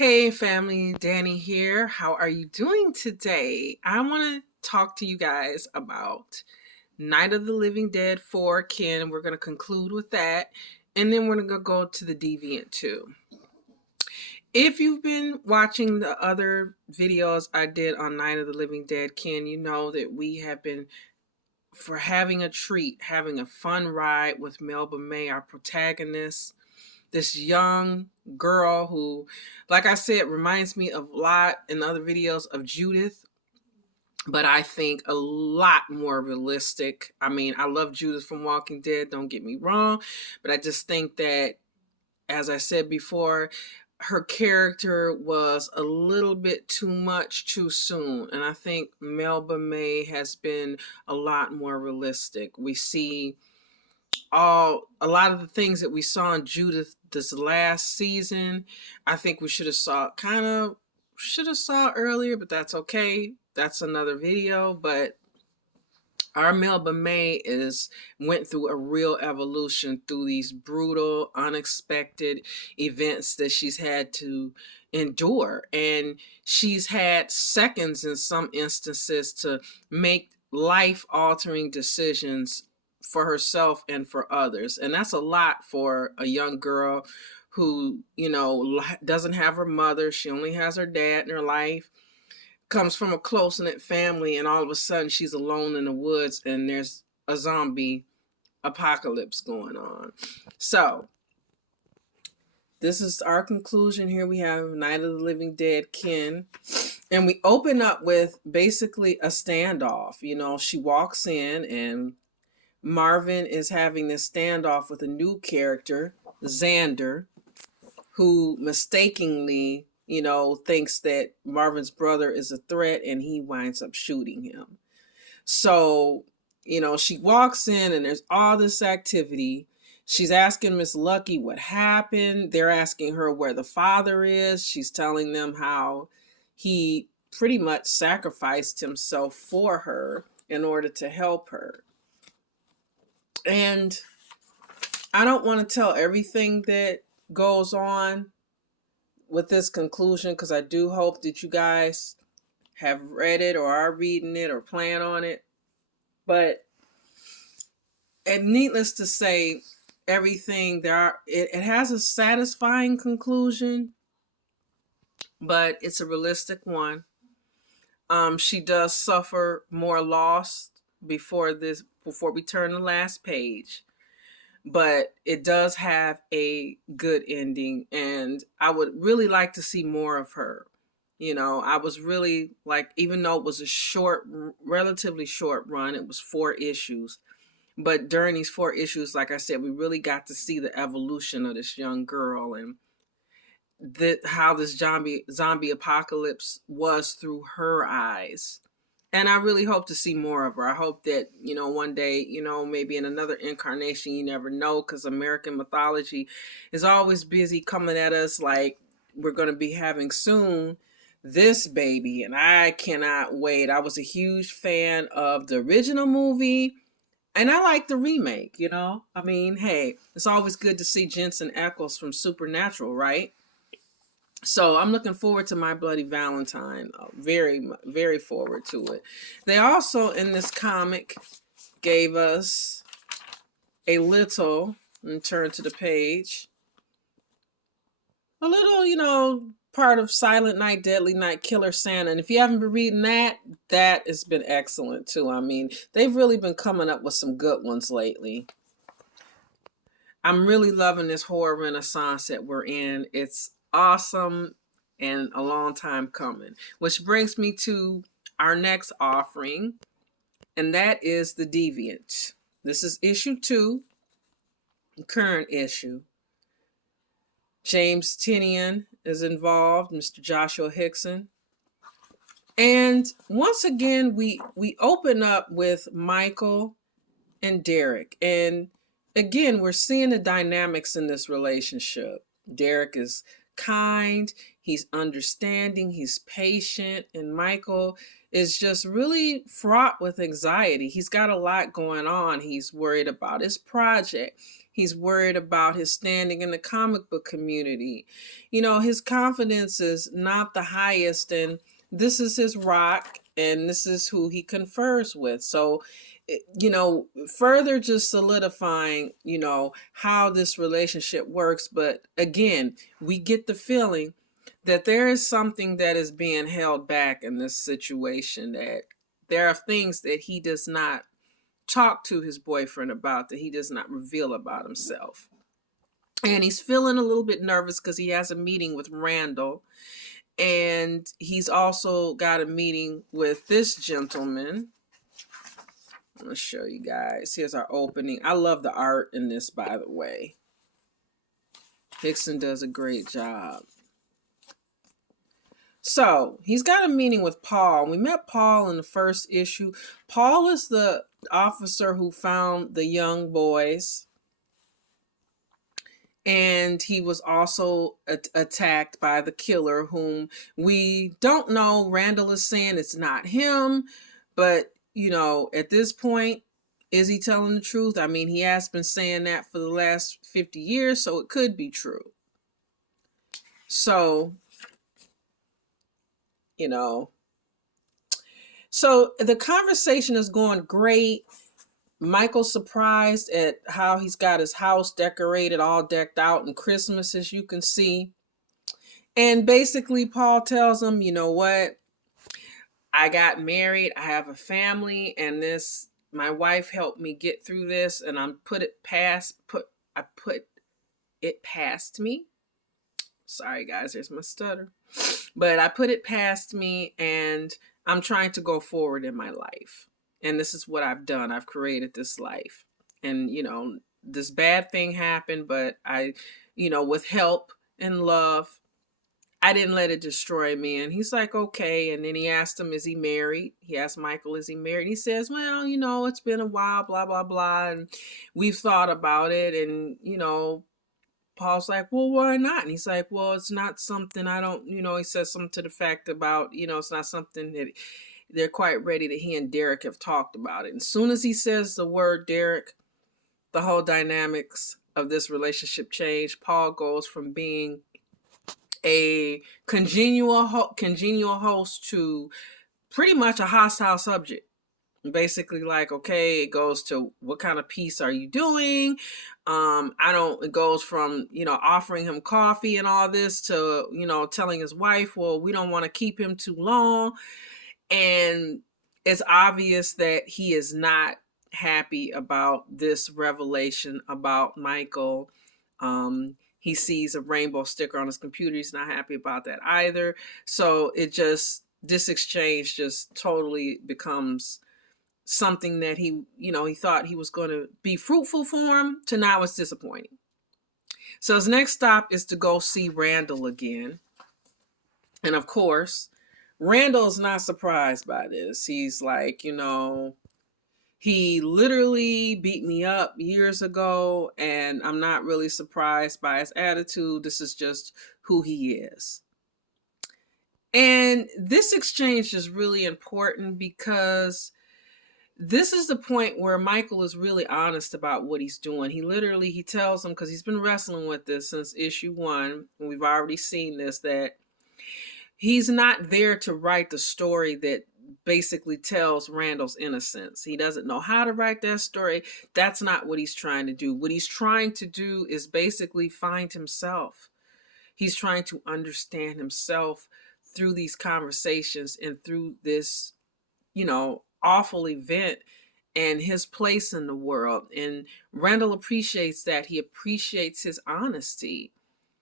Hey family, Danny here. How are you doing today? I want to talk to you guys about Night of the Living Dead 4, Ken. We're going to conclude with that. And then we're going to go to the Deviant 2. If you've been watching the other videos I did on Night of the Living Dead, Ken, you know that we have been for having a treat, having a fun ride with Melba May, our protagonist. This young girl who, like I said, reminds me of a lot in other videos of Judith, but I think a lot more realistic. I mean, I love Judith from Walking Dead, don't get me wrong, but I just think that, as I said before, her character was a little bit too much too soon. And I think Melba May has been a lot more realistic. We see a lot of the things that we saw in Judith this last season. I think we should have saw earlier, but that's okay. That's another video. But our Melba May went through a real evolution through these brutal, unexpected events that she's had to endure. And she's had seconds in some instances to make life-altering decisions for herself and for others. And that's a lot for a young girl who, doesn't have her mother. She only has her dad in her life, comes from a close-knit family, and all of a sudden she's alone in the woods and there's a zombie apocalypse going on. So this is our conclusion. Here we have Night of the Living Dead, Ken. And we open up with basically a standoff. She walks in and Marvin is having this standoff with a new character, Xander, who mistakenly, thinks that Marvin's brother is a threat, and he winds up shooting him. So, she walks in and there's all this activity. She's asking Miss Lucky what happened. They're asking her where the father is. She's telling them how he pretty much sacrificed himself for her in order to help her. And I don't want to tell everything that goes on with this conclusion, because I do hope that you guys have read it or are reading it or plan on it. But, and needless to say, everything it has a satisfying conclusion, but it's a realistic one. She does suffer more loss before we turn the last page, but it does have a good ending, and I would really like to see more of her. I was really like, even though it was a relatively short run, it was 4 issues. But during these 4 issues, like I said, we really got to see the evolution of this young girl and how this zombie apocalypse was through her eyes. And I really hope to see more of her. I hope that, one day, maybe in another incarnation, you never know, because American mythology is always busy coming at us like we're going to be having soon this baby. And I cannot wait. I was a huge fan of the original movie, and I like the remake, I mean, hey, it's always good to see Jensen Ackles from Supernatural, right? So I'm looking forward to My Bloody Valentine. Very, very forward to it. They also, in this comic, gave us a little, and turn to the page, a little, part of Silent Night, Deadly Night, Killer Santa. And if you haven't been reading that has been excellent too. I mean, they've really been coming up with some good ones lately. I'm really loving this horror renaissance that we're in. It's awesome and a long time coming. Which brings me to our next offering, and that is the Deviant. This is issue 2, current issue. James Tynion is involved, Mr. Joshua Hickson. And once again, we open up with Michael and Derek. And again, we're seeing the dynamics in this relationship. Derek is kind, he's understanding, he's patient, and Michael is just really fraught with anxiety. He's got a lot going on. He's worried about his project. He's worried about his standing in the comic book community. You know, his confidence is not the highest, and this is his rock, and this is who he confers with. So, you know, further just solidifying, you know, how this relationship works. But again, we get the feeling that there is something that is being held back in this situation, that there are things that he does not talk to his boyfriend about, that he does not reveal about himself. And he's feeling a little bit nervous because he has a meeting with Randall. And he's also got a meeting with this gentleman. I'm going to show you guys. Here's our opening. I love the art in this, by the way. Hickson does a great job. So he's got a meeting with Paul. We met Paul in the first issue. Paul is the officer who found the young boys. And he was also attacked by the killer, whom we don't know. Randall is saying it's not him. But, you know, at this point, is he telling the truth? I mean, he has been saying that for the last 50 years, so it could be true. So, you know, so the conversation is going great. Michael's surprised at how he's got his house decorated, all decked out in Christmas, as you can see. And basically, Paul tells him, you know what? I got married, I have a family, and my wife helped me get through this, and I put it past me. Sorry guys, there's my stutter. But I put it past me, and I'm trying to go forward in my life. And this is what I've done. I've created this life. And, you know, this bad thing happened, but I, you know, with help and love, I didn't let it destroy me. And he's like, okay. And then he asked him, is he married? He asked Michael, is he married? He says, well, you know, it's been a while, blah, blah, blah. And we've thought about it. And, you know, Paul's like, well, why not? And he's like, well, it's not something I don't, you know, he says something to the fact about, you know, it's not something that they're quite ready that he and Derek have talked about it. And as soon as he says the word Derek, the whole dynamics of this relationship change. Paul goes from being a congenial host to pretty much a hostile subject. Basically, like, okay, it goes to what kind of piece are you doing? It goes from, you know, offering him coffee and all this to, you know, telling his wife, well, we don't want to keep him too long. And it's obvious that he is not happy about this revelation about Michael. He sees a rainbow sticker on his computer. He's not happy about that either. So this exchange just totally becomes something that he thought he was going to be fruitful for him, to now it's disappointing. So his next stop is to go see Randall again. And of course, Randall's not surprised by this. He's like, you know, he literally beat me up years ago, and I'm not really surprised by his attitude. This is just who he is. And this exchange is really important because this is the point where Michael is really honest about what he's doing. He tells him, because he's been wrestling with this since issue 1, and we've already seen this, that he's not there to write the story that basically tells Randall's innocence. He doesn't know how to write that story. That's not what he's trying to do. What he's trying to do is basically find himself. He's trying to understand himself through these conversations and through this, you know, awful event and his place in the world. And Randall appreciates that. He appreciates his honesty.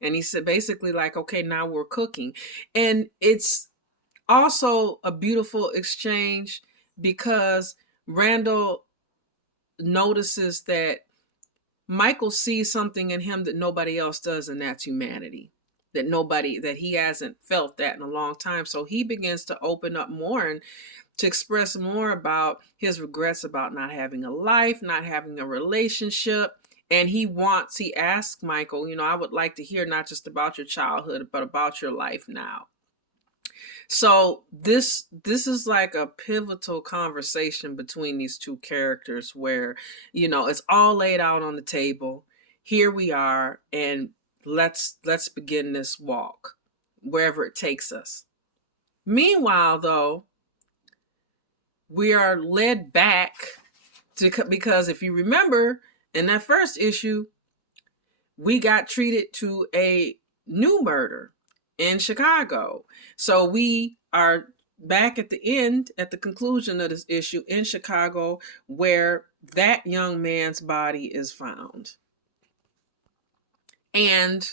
And he said basically like, okay, now we're cooking. And it's also a beautiful exchange because Randall notices that Michael sees something in him that nobody else does, and that's humanity. That he hasn't felt that in a long time. So he begins to open up more and to express more about his regrets about not having a life, not having a relationship. And he asks Michael, you know, I would like to hear not just about your childhood, but about your life now. So this is like a pivotal conversation between these two characters where, you know, it's all laid out on the table. here we are, and let's begin this walk wherever it takes us. Meanwhile, though, we are led back to, because if you remember in that first issue, we got treated to a new murder in Chicago. So we are back at the end, at the conclusion of this issue in Chicago, where that young man's body is found. And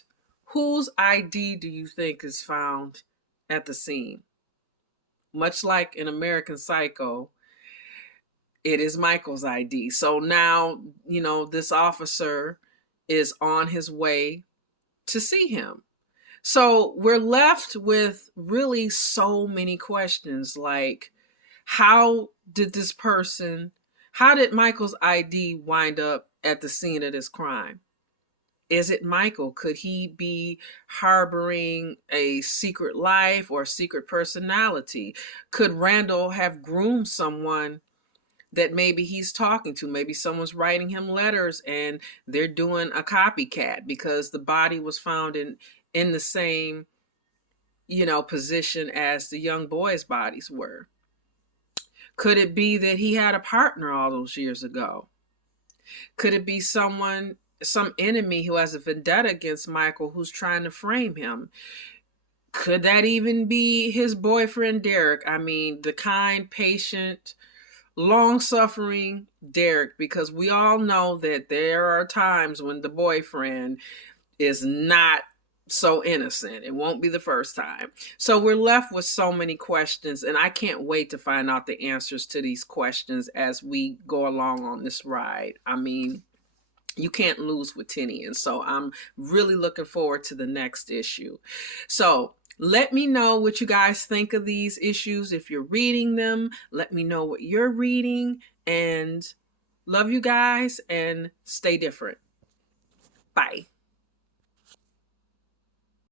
whose ID do you think is found at the scene? Much like in American Psycho, it is Michael's ID. So now, this officer is on his way to see him. So we're left with really so many questions, like, how did Michael's ID wind up at the scene of this crime? Is it Michael? Could he be harboring a secret life or a secret personality? Could Randall have groomed someone that maybe he's talking to? Maybe someone's writing him letters and they're doing a copycat because the body was found in the same, position as the young boys' bodies were. Could it be that he had a partner all those years ago? Could it be some enemy who has a vendetta against Michael who's trying to frame him? Could that even be his boyfriend, Derek? I mean, the kind, patient, long-suffering Derek, because we all know that there are times when the boyfriend is not so innocent. It won't be the first time. So we're left with so many questions, and I can't wait to find out the answers to these questions as we go along on this ride. I mean, you can't lose with Tinian. So I'm really looking forward to the next issue. So let me know what you guys think of these issues. If you're reading them, let me know what you're reading, and love you guys and stay different. Bye.